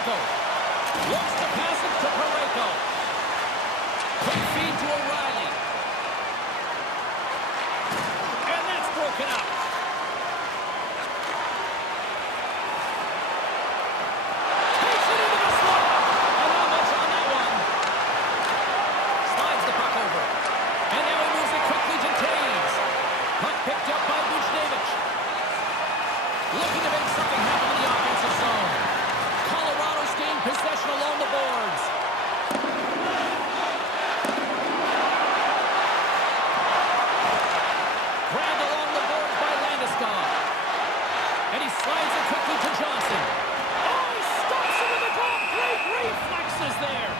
Tarasenko. Looks to pass it to Parayko. Quick feed to O'Reilly. And that's broken up. Takes it into the slot. And not much on that one. Slides the puck over. And now he moves it quickly to Taves. Puck picked up by Buchnevich. Looking to make something happen in the offensive zone. Colorado's gained possession along the boards. Grabbed along the boards by Landeskog. And he slides it quickly to Johnson. Oh, he stops it with a glove. Great reflexes there.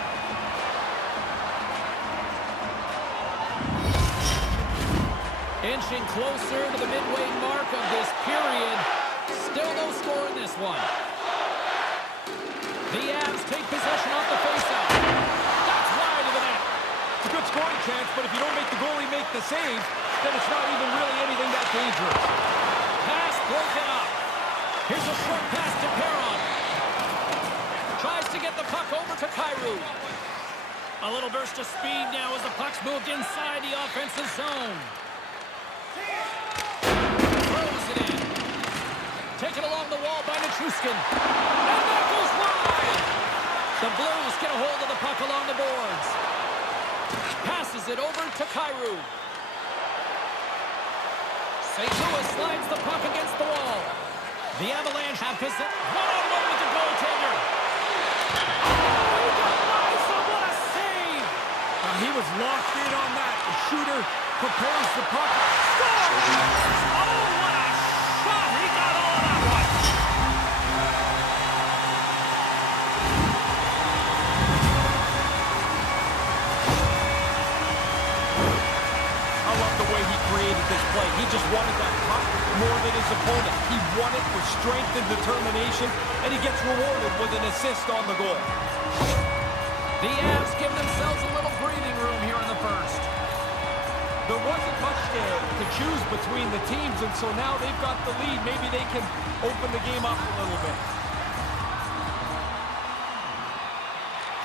Inching closer to the midway mark of this period. Still no score in this one. The Avs take possession off the faceoff. That's wide of the net. It's a good scoring chance, but if you don't make the goalie make the save, then it's not even really anything that dangerous. Pass broken up. Here's a short pass to Perron. Tries to get the puck over to Kyrou. A little burst of speed now as the puck's moved inside the offensive zone. Throws it in. Taken along the wall by Nichushkin. And that goes wide! The Blues get a hold of the puck along the boards. Passes it over to Kyrou. St. Louis slides the puck against the wall. The Avalanche have possession. One-on-one with the goaltender. Oh, he got nice! What a save! He was locked in on that. The shooter prepares the puck. Scores! Oh, what a shot! He got all of that one. I love the way he created this play. He just wanted that puck more than his opponent. He won it with strength and determination, and he gets rewarded with an assist on the goal. The Avs give themselves a little breathing room here in the first. There wasn't much to choose between the teams, and so now they've got the lead. Maybe they can open the game up a little bit.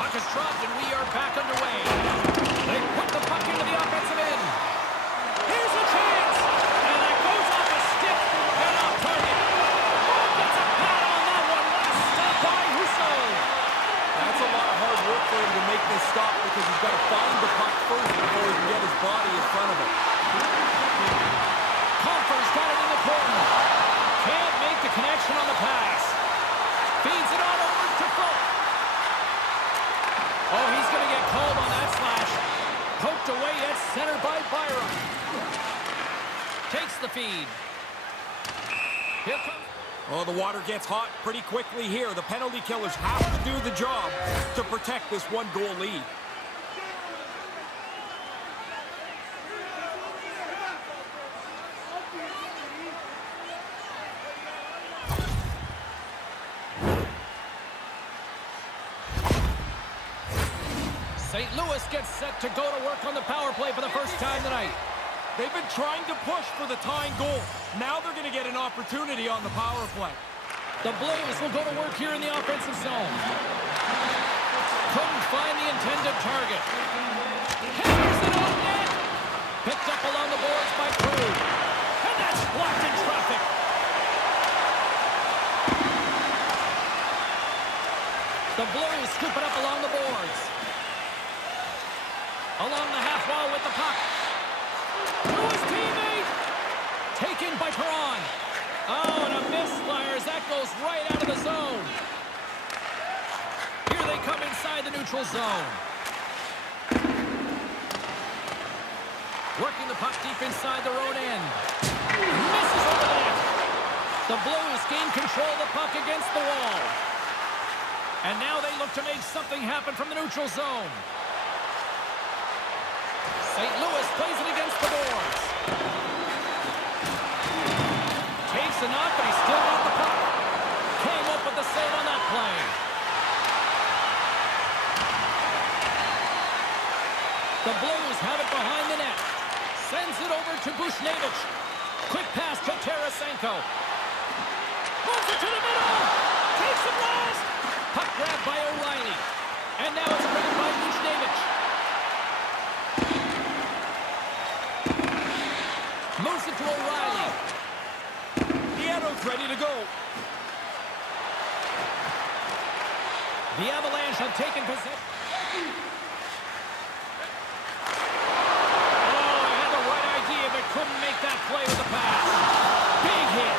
Puck is dropped, and we are back underway. They put the puck into the offensive end. Here's a chance! And that goes off a stick and off target. Gets a pad on that one. What a stop by Husso. That's a lot of hard work for him to make this stop because he's got to find the puck first before he can get his body in front of him. Compher's got it in the corner. Can't make the connection on the pass. Feeds it on over to Fulk. Oh, he's going to get called on that slash. Poked away at center by Byron. Takes the feed. Here comes... Oh, the water gets hot pretty quickly here. The penalty killers have to do the job to protect this one-goal lead. St. Louis gets set to go to work on the power play for the first time tonight. They've been trying to push for the tying goal. Now they're going to get an opportunity on the power play. The Blues will go to work here in the offensive zone. Couldn't find the intended target. Hammers it on net. Picked up along the boards by Crew. And that's blocked in traffic. The Blues scoop it up along the boards. Along the half wall with the puck. To his teammate. Taken by Perron. Oh, and a misfire as that goes right out of the zone. Here they come inside the neutral zone. Working the puck deep inside their own end. Misses over the net. The Blues gain control of the puck against the wall. And now they look to make something happen from the neutral zone. St. Louis plays it against the boards. Takes a knock, but he's still got the puck. Came up with the save on that play. The Blues have it behind the net. Sends it over to Buchnevich. Quick pass to Tarasenko. Moves it to the middle. Takes it last. Puck grab The Avalanche have taken possession. Oh, he had the right idea, but couldn't make that play with the pass. Big hit.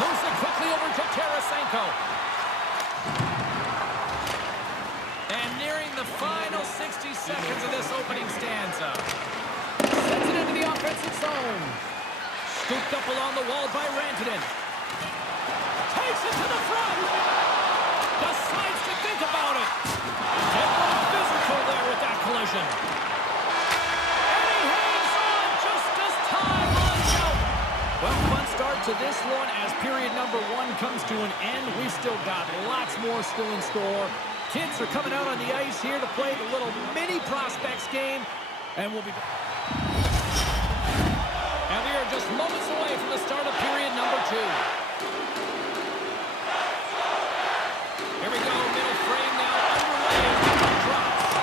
Moves it quickly over to Tarasenko. And nearing the final 60 seconds of this opening stanza. Sends it into the offensive zone. Scooped up along the wall by Rantanen. Takes it to the front. Decides to think about it. Get more physical there with that collision. And he hangs on just as time runs out. Well, fun start to this one as period number 1 comes to an end. We still got lots more still in store. Kids are coming out on the ice here to play the little mini prospects game. And we'll be back. And we are just moments away from the start of period number 2. Here we go, middle frame now underway. Drops.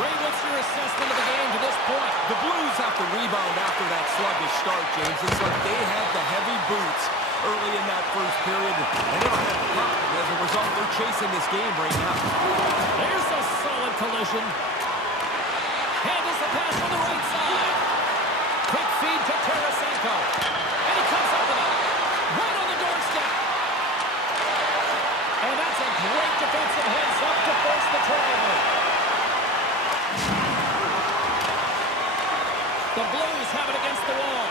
Ray, what's your assessment of the game to this point? The Blues have to rebound after that sluggish start, James. It's like they had the heavy boots early in that first period, and they don't have the puck. As a result, they're chasing this game right now. There's a solid collision. Handles the pass on the right side. Quick feed to Tarasenko. And he comes up with it. Right on the doorstep. And that's a great defensive heads-up to force the turnover. The Blues have it against the wall.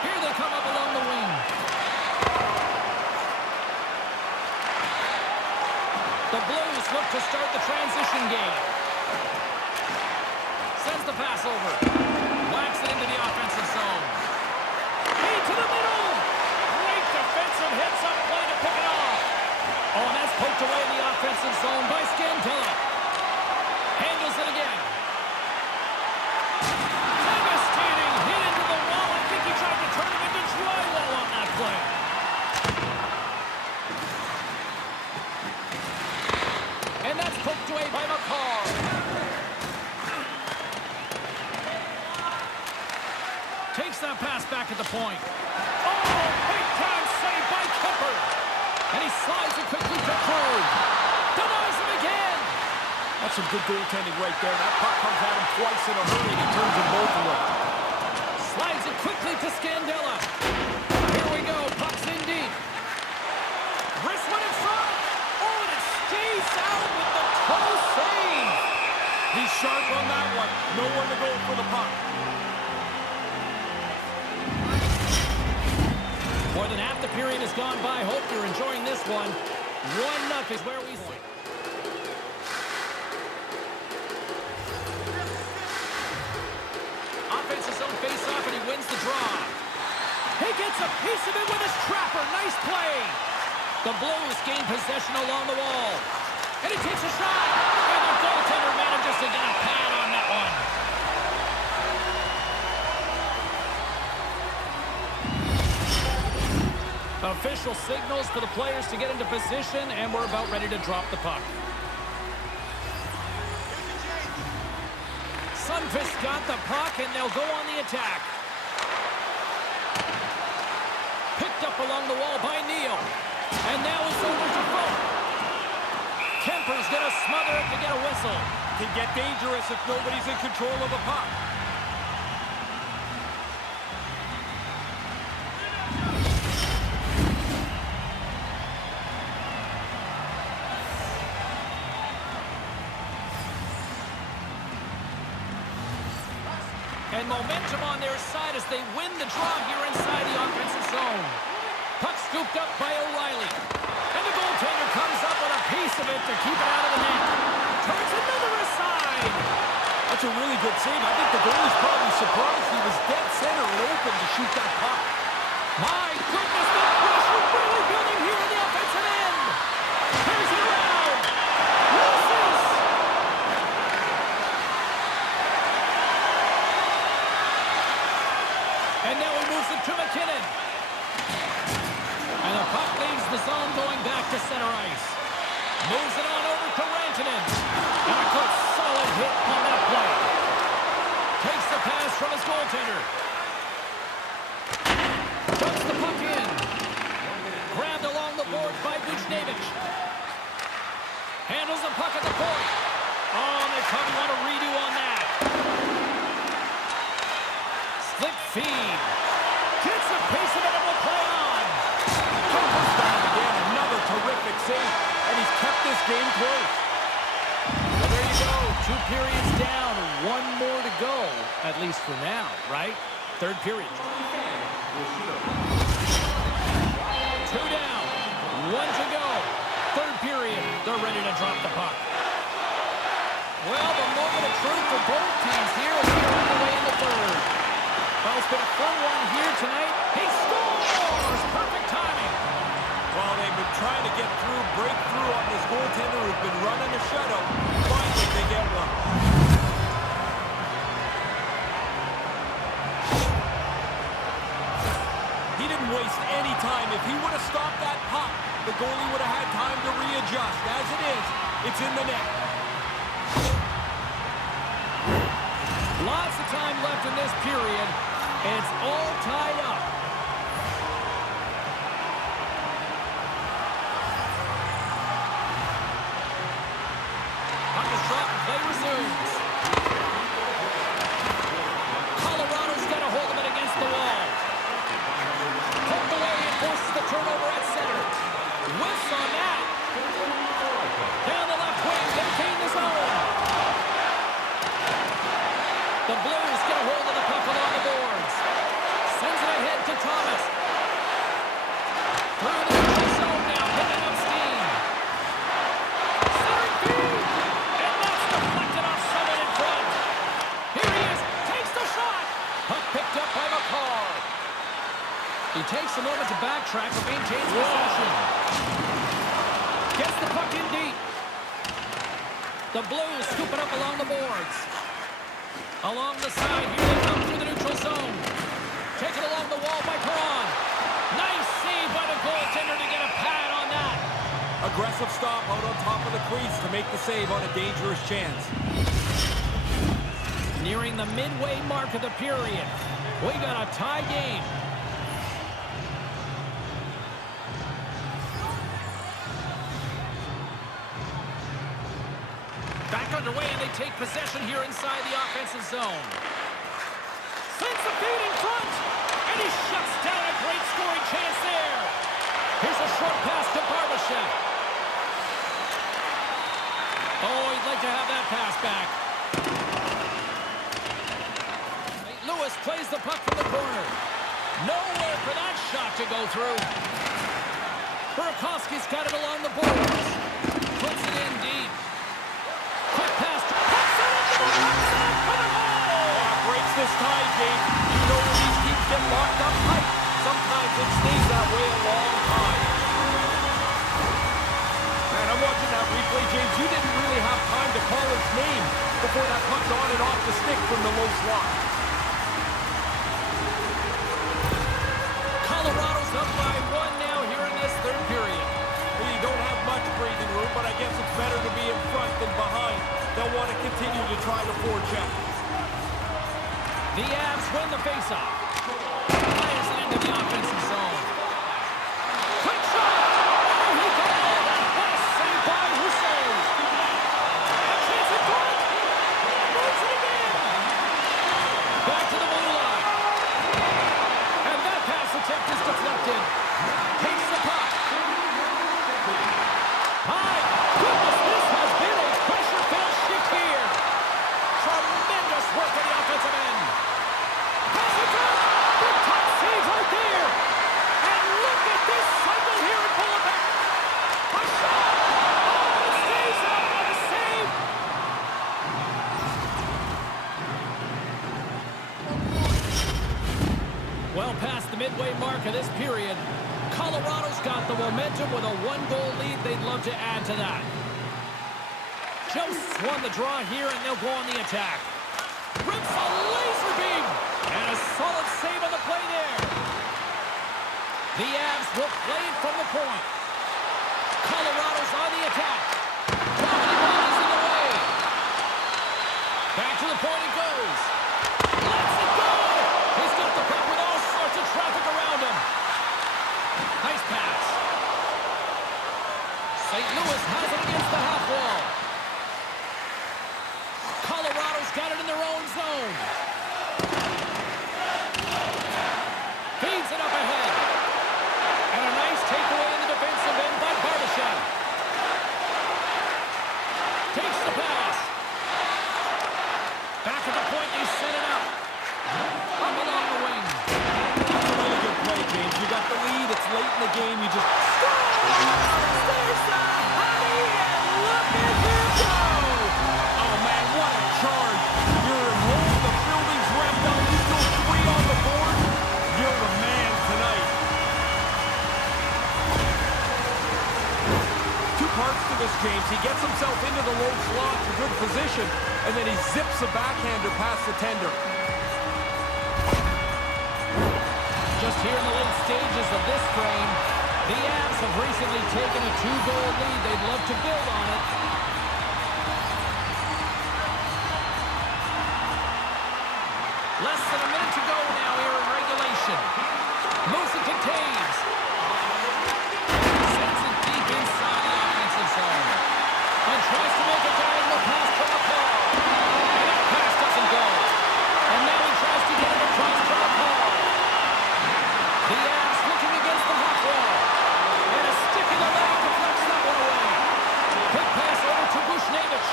Here they come up along the wing. The Blues look to start the transition game. Sends the pass over. Whacks it into the offensive zone. Into the middle. Great defensive heads-up play to pick it off. Oh, and that's poked away in the offensive zone by Scandella. Handles it again. Devastating hit into the wall. I think he tried to turn him into drywall on that play. And that's poked away by McCarr. Takes that pass back at the point. Oh, big time save by Kemper. And he slides it quickly to Krug. Denies him again. That's some good goaltending right there. That puck comes at him twice in a hurry, and he turns them both away. Slides it quickly to Scandella. Here we go. Puck's in deep. Wrist one in front. Oh, and it stays out with the toe save. He's sharp on that one. Nowhere to go for the puck. More than half the period has gone by. Hope you're enjoying this one. 1-0 is where we sit. Offensive zone face-off, and he wins the draw. He gets a piece of it with his trapper. Nice play. The Blues gain possession along the wall. And he takes a shot. And the goaltender manages to get a pad on that one. Official signals for the players to get into position, and we're about ready to drop the puck. Sundqvist got the puck, and they'll go on the attack. Picked up along the wall by Neal. And now it's over to Vogt. Kemper's going to smother it to get a whistle. Can get dangerous if nobody's in control of the puck. And momentum on their side as they win the draw here inside the offensive zone. Puck scooped up by O'Reilly. And the goaltender comes up with a piece of it to keep it out of the net. Turns another aside. That's a really good save. I think the goalie's probably surprised he was dead center and open to shoot that puck. My goodness, the pressure really building here in the offensive end. Turns it around. Misses. And now he moves it to McKinnon. And the puck leaves the zone going back to center ice. Moves it on over to Rantanen. And a good solid hit on that play. Takes the pass from his goaltender. Puts the puck in. Grabbed along the boards by Buchnevich. Handles the puck at the point. Oh, they probably want a redo on that. Slick feed. Gets a piece of it and will play on. Again, another terrific save, and he's kept this game close. Well, there you go. 2 periods down. 1 more to go, at least for now, right? Third period. 2 down. 1 to go. Third period. They're ready to drop the puck. Well, the moment of truth for both teams here as we're on the way in the third. Well, it's been a fun one here tonight. He scores! Perfect timing. While they've been trying to get through, break through on this goaltender who's been running a shutout, finally they get one. He didn't waste any time. If he would have stopped that puck, the goalie would have had time to readjust. As it is, it's in the net. Lots of time left in this period. It's all tied up. Puck is dropped and play resumes. Colorado's got a hold of it against the wall. Poked away and forces the turnover at center. Whiffs on that. Down the left wing, they gain the zone. The Blues get a hold of the puck along the boards. Sends it ahead to Thomas. Through the neutral zone now, picking up steam. Centering feed. And that's deflected off someone in front. Here he is. Takes the shot. Puck picked up by McCarr. He takes a moment to backtrack but maintains possession. Gets the puck in deep. The Blues scoop it up along the boards. Along the side, here they come through the neutral zone. Taken along the wall by Perron. Nice save by the goaltender to get a pad on that. Aggressive stop out on top of the crease to make the save on a dangerous chance. Nearing the midway mark of the period. We got a tie game. Back underway, and they take possession here inside the offensive zone. Sends the feed in front, and he shuts down a great scoring chance there. Here's a short pass to Barbashev. Oh, he'd like to have that pass back. St. Louis plays the puck from the corner. Nowhere for that shot to go through. Burakovsky's got it along the boards. Puts it in deep. Quick pass. Breaks this tie, James. You know when these teams get locked up tight, sometimes it stays that way a long time. Man, I'm watching that replay, James. You didn't really have time to call his name before that puck's on and off the stick from the low slot. Colorado's up by 1 now here in this third period. Well, you don't have much breathing room, but I guess it's better to be in front than behind. They'll want to continue to try to forecheck. The Avs win the faceoff. Fires it into the offensive zone. Quick shot! Oh, he got all that. What a save by Rousseau. A chance in front. Moves it again. Back to the blue line. And that pass attempt is deflected. Takes the puck. My goodness, this has been a pressure-filled shift here. Tremendous work on the offensive end. Pass it down. Big top save right there. And look at this cycle here and pull it back. A shot. Oh, it stays out on the save. Well past the midway mark of this period, Colorado's got the momentum with a 1-goal lead. They'd love to add to that. Joe's won the draw here, and they'll go on the attack. Rips a laser beam, and a solid save on the play there. The Avs will play it from the point. Colorado's on the attack. Quality ball is in the way. Back to the point it goes. Lets it go. He's got the puck with all sorts of traffic around him. Nice pass. St. Louis has it against the half wall. the game, you just... There's the honey, and look at him go! Oh, man, what a charge. You're at home, the building's wrapped up, you go 3 on the board. You're the man tonight. 2 parts to this, James. He gets himself into the low slot to good position, and then he zips a backhander past the tender. Just here in the late stages of this frame, the Avs have recently taken a 2-goal lead. They'd love to build on it. Less than a minute to go now here in regulation. Moves it to Taves. Sends it deep inside the offensive zone. And tries to make a diagonal pass to McCall. And that pass doesn't go. And now he tries to get it across to McCall. The Avs looking against the half wall. And a stick in the leg deflects that one away. Quick pass over to Bushnevich.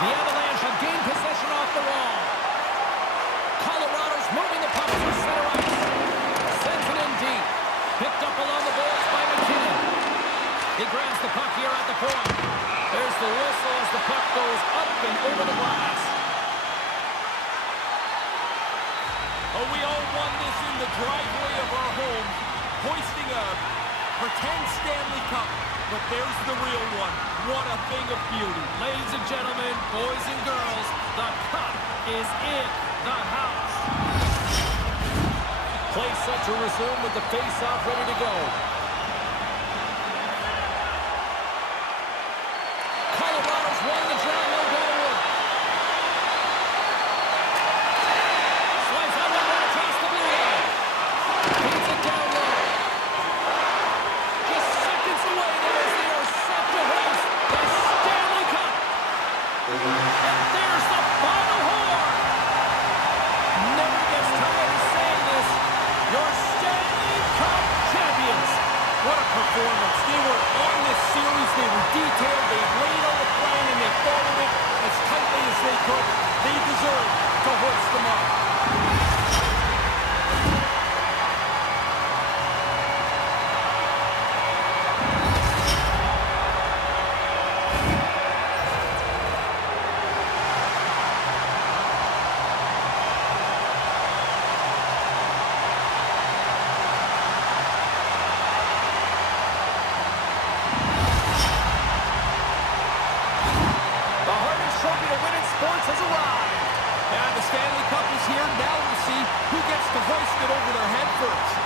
The Avalanche have gained possession off the wall. Colorado's moving the puck to center ice. Sends it in deep. Picked up along the boards by McKinnon. He grabs the puck here at the point. There's the whistle as the puck goes up and over the glass. Oh, we all won this in the driveway of our homes, hoisting a pretend Stanley Cup. But there's the real one. What a thing of beauty. Ladies and gentlemen, boys and girls, the cup is in the house. Play set to resume with the face-off ready to go. Colorado's won the draw, no goal. Slides on the right across the blue line. Feeds it down low. Just seconds away there as they are set to hoist the Stanley Cup. And there's the final horn. Never gets tired of saying this. Your Stanley Cup champions. What a performance. They were on this series. They were detailed. They laid out a plan, and they followed it as tightly as they could. They deserve to hoist them up. The hardest trophy to win in sports has arrived. Yeah, the Stanley Cup is here. Now we'll see who gets to hoist it over their head first.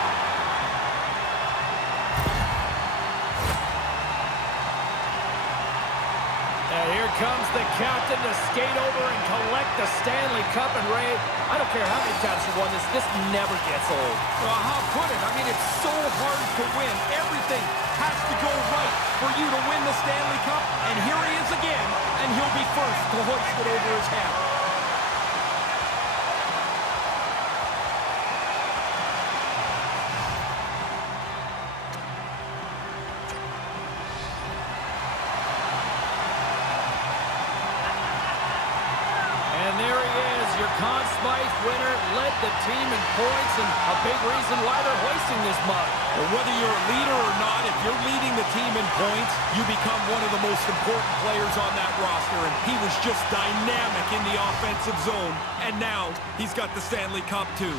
And here comes the captain to skate over and collect the Stanley Cup. And Ray, I don't care how many times you won this never gets old. Well, how could it? I mean, it's so hard to win. Everything has to go right for you to win the Stanley Cup. And here he is again, and he'll be first to hoist it over his head. And there he is, your Conn Smythe winner, led the team in points, and a big reason why they're hoisting this mug. Well, whether you're a leader or not, if you're leading the team in points, you become one of the most important players on that roster, and he was just dynamic in the offensive zone, and now he's got the Stanley Cup too.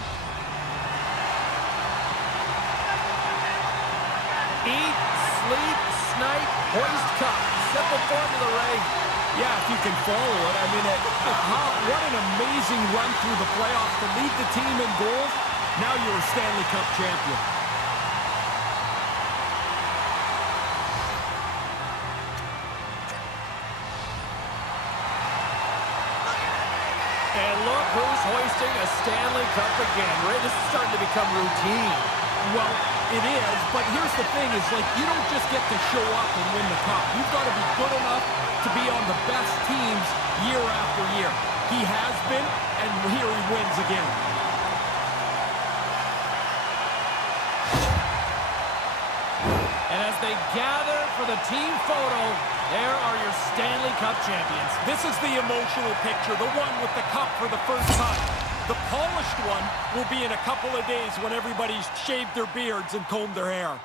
Eat, sleep, snipe, hoist cup. Simple formula, Ray. Yeah, if you can follow it. I mean, what an amazing run through the playoffs to lead the team in goals. Now you're a Stanley Cup champion. And look who's hoisting a Stanley Cup again. Ray, this is starting to become routine. Well, it is, but here's the thing, is like you don't just get to show up and win the cup. You've got to be good enough to be on the best teams year after year. He has been, and here he wins again. And as they gather for the team photo, there are your Stanley Cup champions. This is the emotional picture, the one with the cup for the first time. The polished one will be in a couple of days when everybody's shaved their beards and combed their hair.